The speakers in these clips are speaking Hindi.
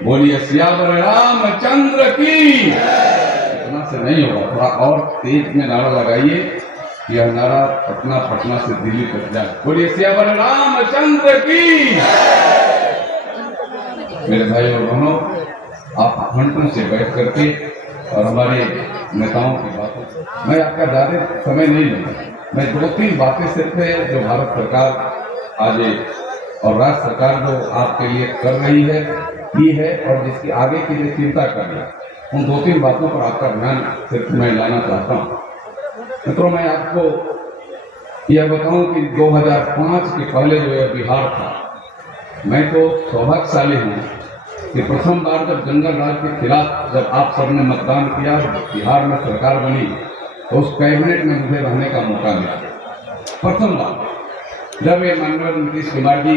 बोलिए सियावर रामचंद्र की। इतना से नहीं होगा, थोड़ा और तेज में नारा लगाइए। यह नारा पटना पटना से दिल्ली तक जाए। बोलिए सियावर रामचंद्र की। मेरे भाई और बहनों, आप घंटों से बैठ करके और हमारे नेताओं की बातों, मैं आपका ज्यादा समय नहीं लूंगा। मैं 2-3 बातें सिर्फ है जो भारत सरकार आज और राज्य सरकार जो आपके लिए कर रही है, की है, और जिसकी आगे की लिए चिंता कर रही है, उन 2-3 बातों पर आपका ध्यान सिर्फ मैं लाना चाहता हूँ। मित्रों, मैं आपको यह बताऊं कि 2005 के पहले जो यह बिहार था, मैं तो सौभाग्यशाली हूँ कि प्रथम बार जब जंगल राज के खिलाफ जब आप सबने मतदान किया, बिहार में सरकार बनी, तो उस कैबिनेट में मुझे रहने का मौका मिला। प्रथम बार जब ये माननीय नीतीश कुमार जी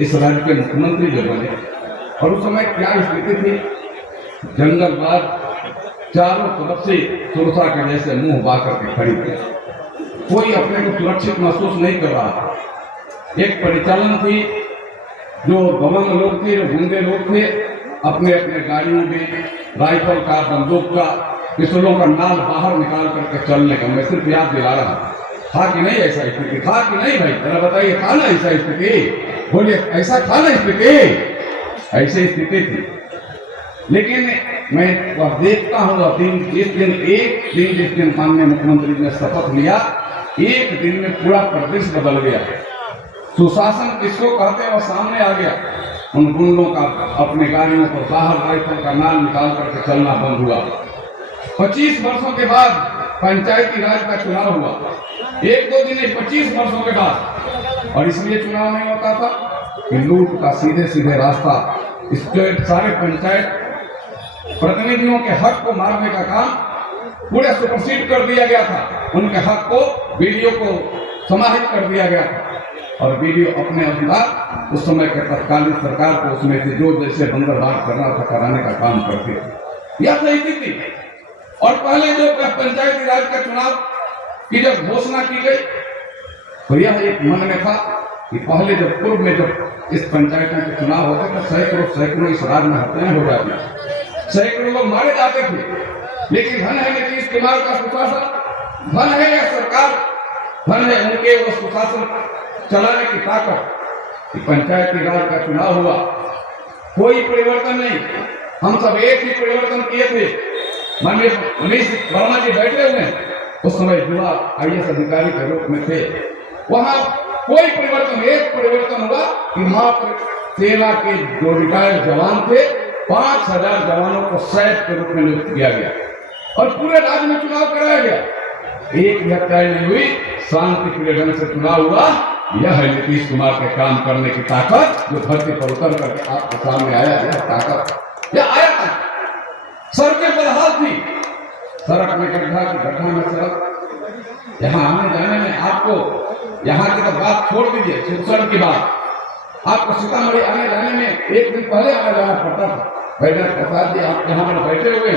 इस राज्य के मुख्यमंत्री जो बने, और उस समय क्या स्थिति थी, जंगल राज चारों तरफ से सुरक्षा के जैसे मुंह बा करके खड़ी थी। कोई अपने को सुरक्षित महसूस नहीं कर रहा था। एक परिचालन थी, जो दबंग लोग थे, जो गुंडे लोग थे, अपने अपने गाड़ियों में राइफल का, बंदूक का, पिस्तौलों का नाल बाहर निकाल करके चलने का। मैं सिर्फ याद दिला रहा हूँ, था कि नहीं ऐसा स्थिति? था कि नहीं भाई? जरा बताइए, था ना ऐसा स्थिति? बोलिए, ऐसा था ना स्थिति? ऐसी स्थिति थी। लेकिन मैं वह देखता हूँ जिस दिन माननीय मुख्यमंत्री ने शपथ लिया, एक दिन में पूरा प्रदेश बदल गया। सुशासन किसको कहते हैं वो सामने आ गया। उन गुंडों का अपने गाड़ियों पर बाहर राइफल का नाल निकाल करके चलना बंद हुआ। 25 वर्षों के बाद पंचायती राज का चुनाव हुआ, 1-2 दिन 25 वर्षों के बाद। और इसलिए चुनाव नहीं होता था कि लूट का सीधे सीधे रास्ता, स्टेट सारे पंचायत प्रतिनिधियों के हक को मारने का काम पूरे सुपरसीड कर दिया गया था। उनके हक को, वीडियो को समाहित कर दिया गया था, और वीडियो अपने अनुसार उस समय के तत्कालीन सरकार को उसमें से जो जैसे बंदरगाह करना था कराने का काम करते थे। यह सही थी। और पहले जो पंचायती राज का चुनाव की जब घोषणा की गई, तो यह एक मन में था कि पहले जब पूर्व में जब इस पंचायत के चुनाव होते थे, सैकड़ों इस राज्य में हत्याएं हो जाती, सैकड़ों लोग मारे जाते थे। लेकिन धन है नीतीश कुमार का सुशासन, धन है यह सरकार, धन है उनके वो सुशासन चलाने की ताकत कि पंचायती राज का चुनाव हुआ, कोई परिवर्तन नहीं। हम सब एक ही परिवर्तन किए थे। माननीय मनीष वर्मा जी बैठे हुए, उस समय युवा IAS अधिकारी के रूप में थे। वहां कोई परिवर्तन, एक परिवर्तन हुआ कि मात्र सेना के जो रिटायर्ड जवान थे, 5000 जवानों को सैप के रूप में नियुक्त किया गया, और पूरे राज्य में चुनाव कराया गया। एक भी हत्या नहीं हुई, शांतिप्रिय ढंग से चुनाव हुआ। यह है नीतीश कुमार के काम करने की ताकत, जो धरती पर उतर करके आपके सामने आया। यह ताकत, यह आया था। सड़कें बदहाल थी, सड़क में गड्ढा की गड्ढा में सड़क, यहाँ आने जाने में आपको, यहाँ की तो बात छोड़ दीजिए, शिक्षण की बात, आपको सीतामढ़ी आने जाने में 1 दिन पहले आना जाना पड़ता था। बैठक प्रसाद जी आप यहाँ पर बैठे हुए,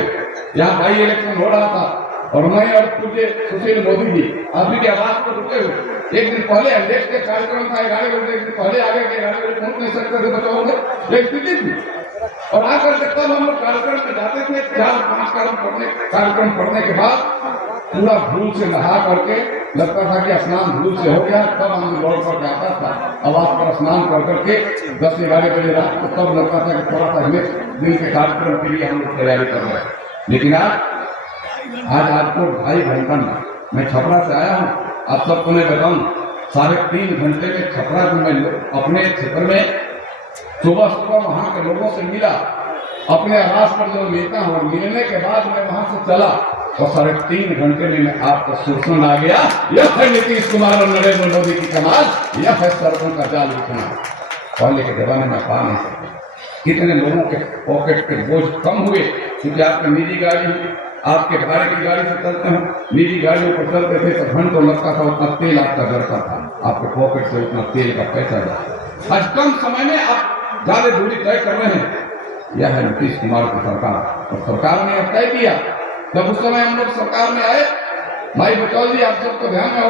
यहाँ बाई इलेक्शन हो रहा था, और मैं और पूज्य सुशील मोदी जी आप भी की आवाज पर रुके हुए, 1 दिन पहले अध्यक्ष के कार्यक्रम था, 11 बजे 1 दिन पहले आ गए, 11 बजे पहुंच नहीं सकते थे, बताओगे एक स्थिति थी। और आकर के तब हम लोग कार्यक्रम में जाते थे, 4-5 कार्यक्रम पढ़ने के बाद पूरा धूल से नहा करके, लगता था कि स्नान धूल से हो गया, तब हम दौड़ करके आता था। आवाज पर स्नान कर करके 10-11 बजे रात को तब लगता था कि थोड़ा सा दिन के कार्यक्रम के लिए हम लोग तैयारी कर रहे हैं। लेकिन आज आपको 2.5 घंटा में, मैं छपरा से आया हूँ, आप सबको मैं बताऊं, 3.5 घंटे में छपरा को मैं अपने क्षेत्र में सुबह वहां के लोगों से मिला, अपने आवास पर जो लेता हूँ, मिलने के बाद मैं वहां से चला, और 3.5 घंटे में मैं आपको सूचना आ गया। यह है नीतीश कुमार और नरेंद्र मोदी की कमाल, यह है सड़कों का जाल बिछना। पहले के जमाने में पा नहीं सकते। कितने लोगों के पॉकेट के बोझ कम हुए, क्योंकि आपका निजी गाड़ी, आपके भाड़े की गाड़ी से चलते हैं, निजी गाड़ियों पर चलते थे तो घंटों लगता था, उतना तेल आपका जड़ता था, आपके पॉकेट से उतना तेल का पैसा जाता। आज कम समय में आप ज्यादा दूरी तय कर रहे हैं। यह है नीतीश कुमार की सरकार, और सरकार ने अब तय किया। जब उस समय हम लोग सरकार में आए, भाई बचौल जी आप सबको ध्यान में